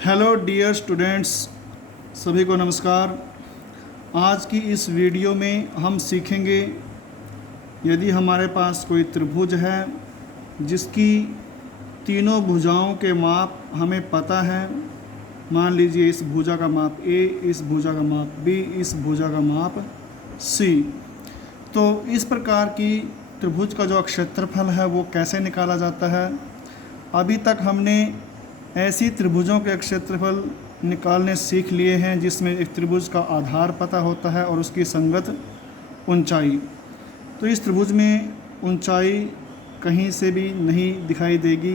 Hello dear students, सभी को नमस्कार। आज की इस वीडियो में हम सीखेंगे, यदि हमारे पास कोई त्रिभुज है जिसकी तीनों भुजाओं के माप हमें पता है। मान लीजिए इस भुजा का माप ए, इस भुजा का माप बी, इस भुजा का माप सी। तो इस प्रकार की त्रिभुज का जो क्षेत्रफल है वो कैसे निकाला जाता है। अभी तक हमने ऐसी त्रिभुजों के क्षेत्रफल निकालने सीख लिए हैं जिसमें एक त्रिभुज का आधार पता होता है और उसकी संगत ऊंचाई। तो इस त्रिभुज में ऊंचाई कहीं से भी नहीं दिखाई देगी।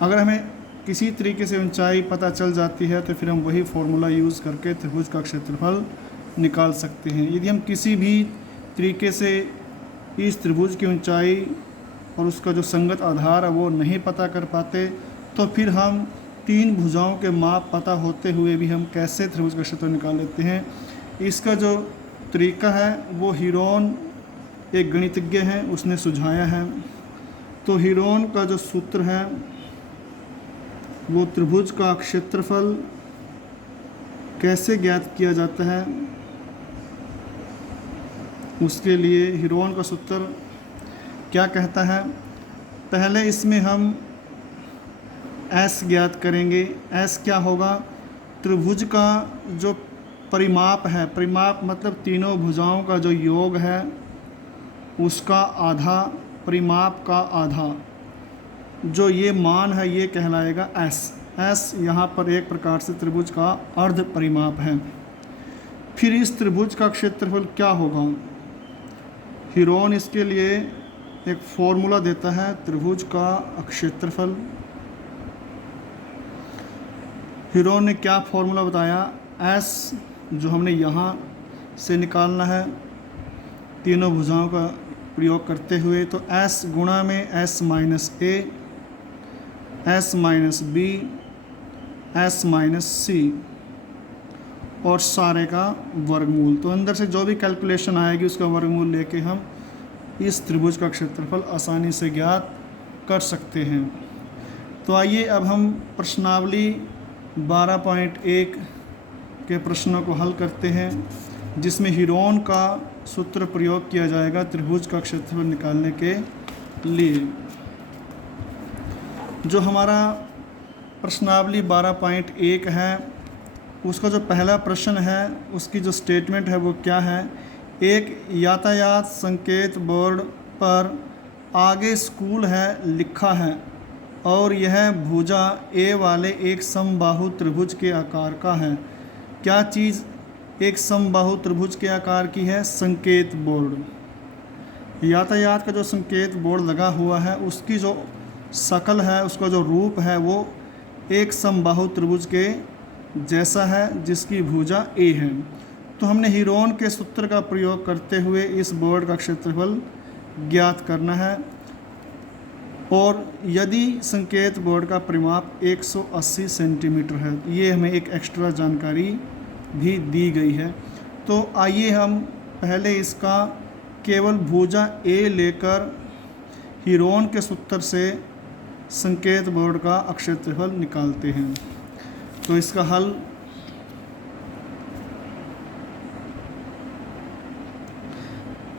अगर हमें किसी तरीके से ऊंचाई पता चल जाती है तो फिर हम वही फार्मूला यूज़ करके त्रिभुज का क्षेत्रफल निकाल सकते हैं। यदि हम किसी भी तरीके से इस त्रिभुज की ऊंचाई और उसका जो संगत आधार है वो नहीं पता कर पाते तो फिर हम तीन भुजाओं के माप पता होते हुए भी हम कैसे त्रिभुज का क्षेत्रफल निकाल लेते हैं। इसका जो तरीका है वो हीरोन एक गणितज्ञ हैं, उसने सुझाया है। तो हीरोन का जो सूत्र है वो त्रिभुज का क्षेत्रफल कैसे ज्ञात किया जाता है, उसके लिए हीरोन का सूत्र क्या कहता है। पहले इसमें हम S ज्ञात करेंगे। S क्या होगा? त्रिभुज का जो परिमाप है, परिमाप मतलब तीनों भुजाओं का जो योग है उसका आधा, परिमाप का आधा, जो ये मान है ये कहलाएगा S। S यहाँ पर एक प्रकार से त्रिभुज का अर्ध परिमाप है। फिर इस त्रिभुज का क्षेत्रफल क्या होगा? हीरोन इसके लिए एक फॉर्मूला देता है, त्रिभुज का क्षेत्रफल। हीरोन ने क्या फॉर्मूला बताया? S जो हमने यहाँ से निकालना है तीनों भुजाओं का प्रयोग करते हुए, तो S गुणा में S minus A, S minus B, S minus C और सारे का वर्गमूल। तो अंदर से जो भी कैलकुलेशन आएगी उसका वर्गमूल लेके हम इस त्रिभुज का क्षेत्रफल आसानी से ज्ञात कर सकते हैं। तो आइए अब हम प्रश्नावली 12.1 के प्रश्नों को हल करते हैं, जिसमें हीरोन का सूत्र प्रयोग किया जाएगा त्रिभुज का क्षेत्रफल निकालने के लिए। जो हमारा प्रश्नावली 12.1 है उसका जो पहला प्रश्न है उसकी जो स्टेटमेंट है वो क्या है? एक यातायात संकेत बोर्ड पर आगे स्कूल है लिखा है और यह भुजा ए वाले एक समबाहु त्रिभुज के आकार का है। क्या चीज़ एक समबाहु त्रिभुज के आकार की है? संकेत बोर्ड। यातायात का जो संकेत बोर्ड लगा हुआ है उसकी जो शक्ल है, उसका जो रूप है वो एक समबाहु त्रिभुज के जैसा है जिसकी भुजा ए है। तो हमने हीरोन के सूत्र का प्रयोग करते हुए इस बोर्ड का क्षेत्रफल ज्ञात करना है। और यदि संकेत बोर्ड का परिमाप 180 सेंटीमीटर है, ये हमें एक एक्स्ट्रा जानकारी भी दी गई है। तो आइए हम पहले इसका केवल भुजा ए लेकर हीरोन के सूत्र से संकेत बोर्ड का क्षेत्रफल निकालते हैं। तो इसका हल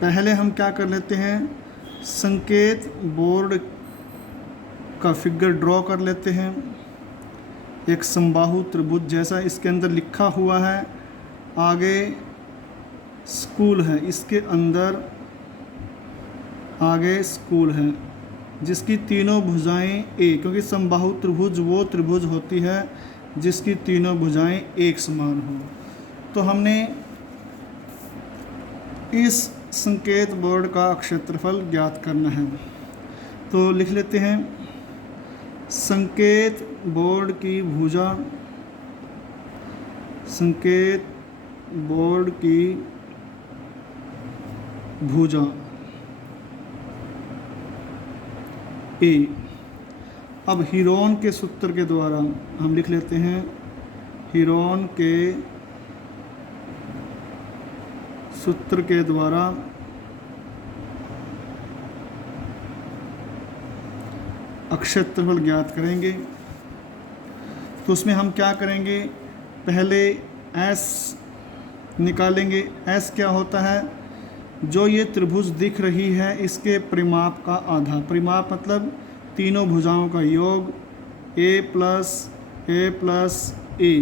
पहले हम क्या कर लेते हैं, संकेत बोर्ड का फिगर ड्रॉ कर लेते हैं। एक समबाहु त्रिभुज जैसा इसके अंदर लिखा हुआ है, आगे स्कूल है, इसके अंदर आगे स्कूल है जिसकी तीनों भुजाएं ए, क्योंकि समबाहु त्रिभुज वो त्रिभुज होती है जिसकी तीनों भुजाएं एक समान हो। तो हमने इस संकेत बोर्ड का क्षेत्रफल ज्ञात करना है। तो लिख लेते हैं, संकेत बोर्ड की भुजा, संकेत बोर्ड की भुजा ए। अब हीरोन के सूत्र के द्वारा हम लिख लेते हैं, हीरोन के सूत्र के द्वारा क्षेत्रफल ज्ञात करेंगे। तो उसमें हम क्या करेंगे, पहले एस निकालेंगे। एस क्या होता है, जो ये त्रिभुज दिख रही है इसके परिमाप का आधा। परिमाप मतलब तीनों भुजाओं का योग, ए प्लस ए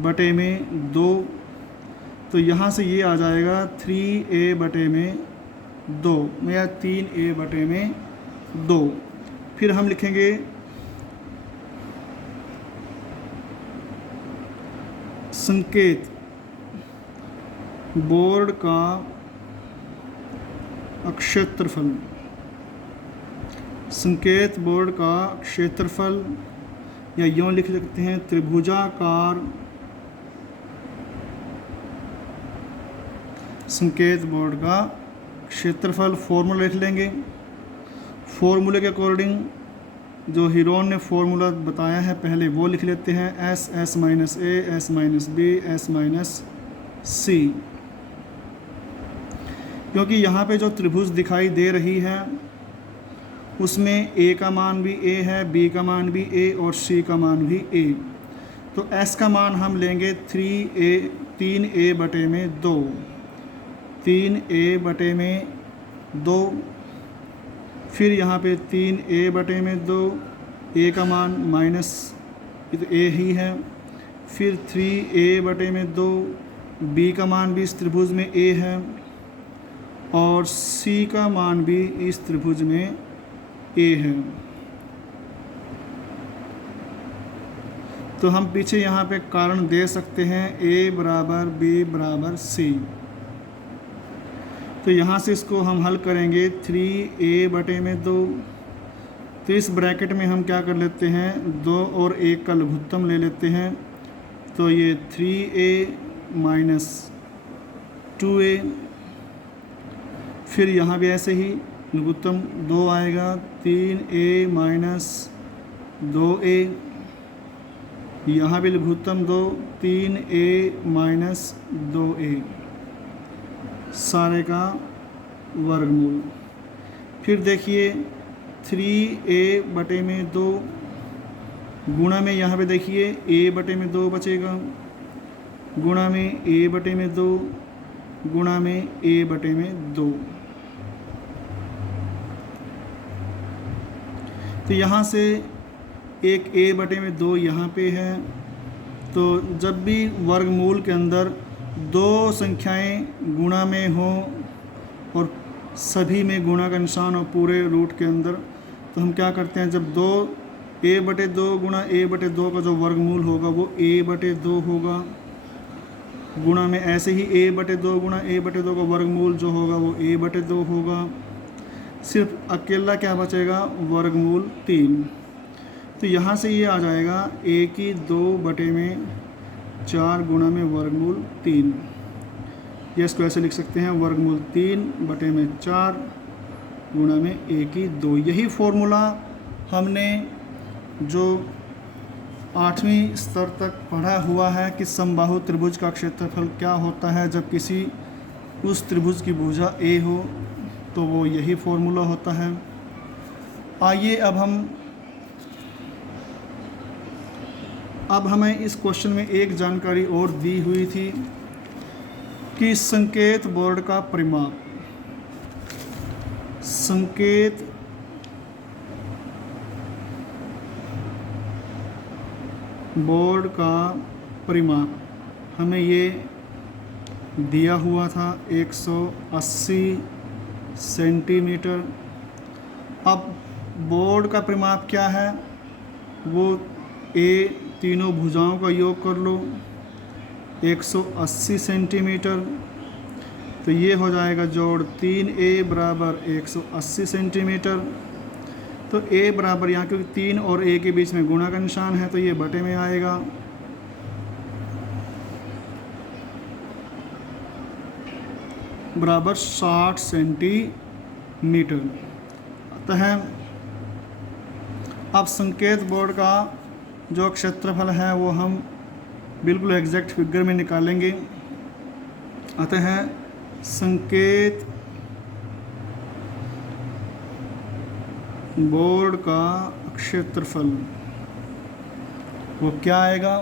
बटे में 2। तो यहाँ से ये आ जाएगा 3a बटे में 2 या 3a बटे में 2। फिर हम लिखेंगे संकेत बोर्ड का क्षेत्रफल। संकेत बोर्ड का क्षेत्रफल, या यूँ लिख सकते हैं त्रिभुजाकार संकेत बोर्ड का क्षेत्रफल। फॉर्मूला लिख लेंगे। फॉर्मूले के अकॉर्डिंग जो हीरोन ने फॉर्मूला बताया है पहले वो लिख लेते हैं, S minus A, S minus B, S minus C. क्योंकि यहाँ पे जो त्रिभुज दिखाई दे रही है उसमें ए का मान भी ए है, बी का मान भी ए और सी का मान भी ए। तो एस का मान हम लेंगे 3a बटे में 2, 3a बटे में 2। फिर यहाँ पे 3a बटे में 2, a का मान माइनस ये तो a ही है। फिर 3a बटे में 2, b का मान भी इस त्रिभुज में a है और c का मान भी इस त्रिभुज में a है। तो हम पीछे यहाँ पे कारण दे सकते हैं a बराबर b बराबर c। तो यहाँ से इसको हम हल करेंगे 3a बटे में 2। तो इस ब्रैकेट में हम क्या कर लेते हैं, 2 और 1 का लघुत्तम ले लेते हैं। तो ये 3a माइनस 2a। फिर यहाँ भी ऐसे ही लघुत्तम 2 आएगा, 3a माइनस 2a। यहाँ भी लघुत्तम 2, 3a माइनस 2a सारे का वर्गमूल। फिर देखिए 3a बटे में 2 गुणा में यहाँ पे देखिए a बटे में 2 बचेगा, गुणा में a बटे में 2, गुणा में a बटे में 2। तो यहाँ से एक a बटे में 2 यहाँ पे है। तो जब भी वर्गमूल के अंदर दो संख्याएं गुणा में हो और सभी में गुणा का निशान हो पूरे रूट के अंदर, तो हम क्या करते हैं, जब 2a बटे 2 गुणा a बटे 2 का जो वर्गमूल होगा वो a बटे 2 होगा, गुणा में ऐसे ही a बटे 2 गुणा a बटे 2 का वर्गमूल जो होगा वो a बटे 2 होगा। सिर्फ अकेला क्या बचेगा, वर्गमूल 3। तो यहाँ से ये आ जाएगा a की 2 बटे में 4 गुणा में वर्गमूल 3। ये इसको ऐसे लिख सकते हैं, वर्गमूल 3 बटे में 4 गुणा में a की 2। यही फॉर्मूला हमने जो 8वीं स्तर तक पढ़ा हुआ है कि समबाहु त्रिभुज का क्षेत्रफल क्या होता है जब किसी उस त्रिभुज की भुजा a हो, तो वो यही फॉर्मूला होता है। आइए अब हमें इस क्वेश्चन में एक जानकारी और दी हुई थी कि संकेत बोर्ड का परिमाप। संकेत बोर्ड का परिमाप हमें ये दिया हुआ था 180 सेंटीमीटर। अब बोर्ड का परिमाप क्या है, वो तीनों भुजाओं का योग कर लो 180 सेंटीमीटर। तो ये हो जाएगा जोड़ 3a बराबर 180 सेंटीमीटर। तो a बराबर यहाँ क्योंकि 3 और a के बीच में गुणा का निशान है तो ये बटे में आएगा। बराबर 60 सेंटीमीटर। अतः अब संकेत बोर्ड का जो क्षेत्रफल है वो हम बिल्कुल एग्जैक्ट फिगर में निकालेंगे। अतः संकेत बोर्ड का क्षेत्रफल वो क्या आएगा,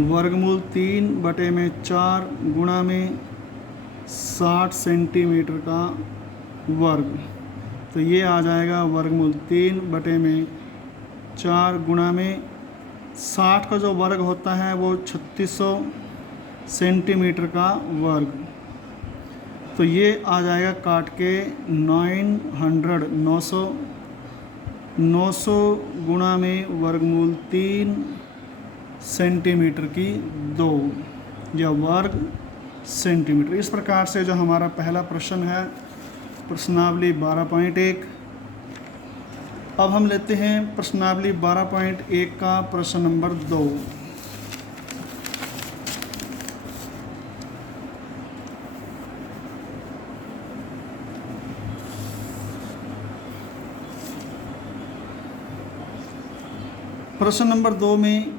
वर्गमूल 3/4 गुणा में 60 सेंटीमीटर का वर्ग। तो ये आ जाएगा वर्गमूल 3/4 गुणा में 60 का जो वर्ग होता है वो 3600 सेंटीमीटर का वर्ग। तो ये आ जाएगा काट के 900 गुणा में वर्गमूल 3 सेंटीमीटर की 2 या वर्ग सेंटीमीटर। इस प्रकार से जो हमारा पहला प्रश्न है प्रश्नावली 12.1। अब हम लेते हैं प्रश्नावली 12.1 का प्रश्न नंबर 2। प्रश्न नंबर 2 में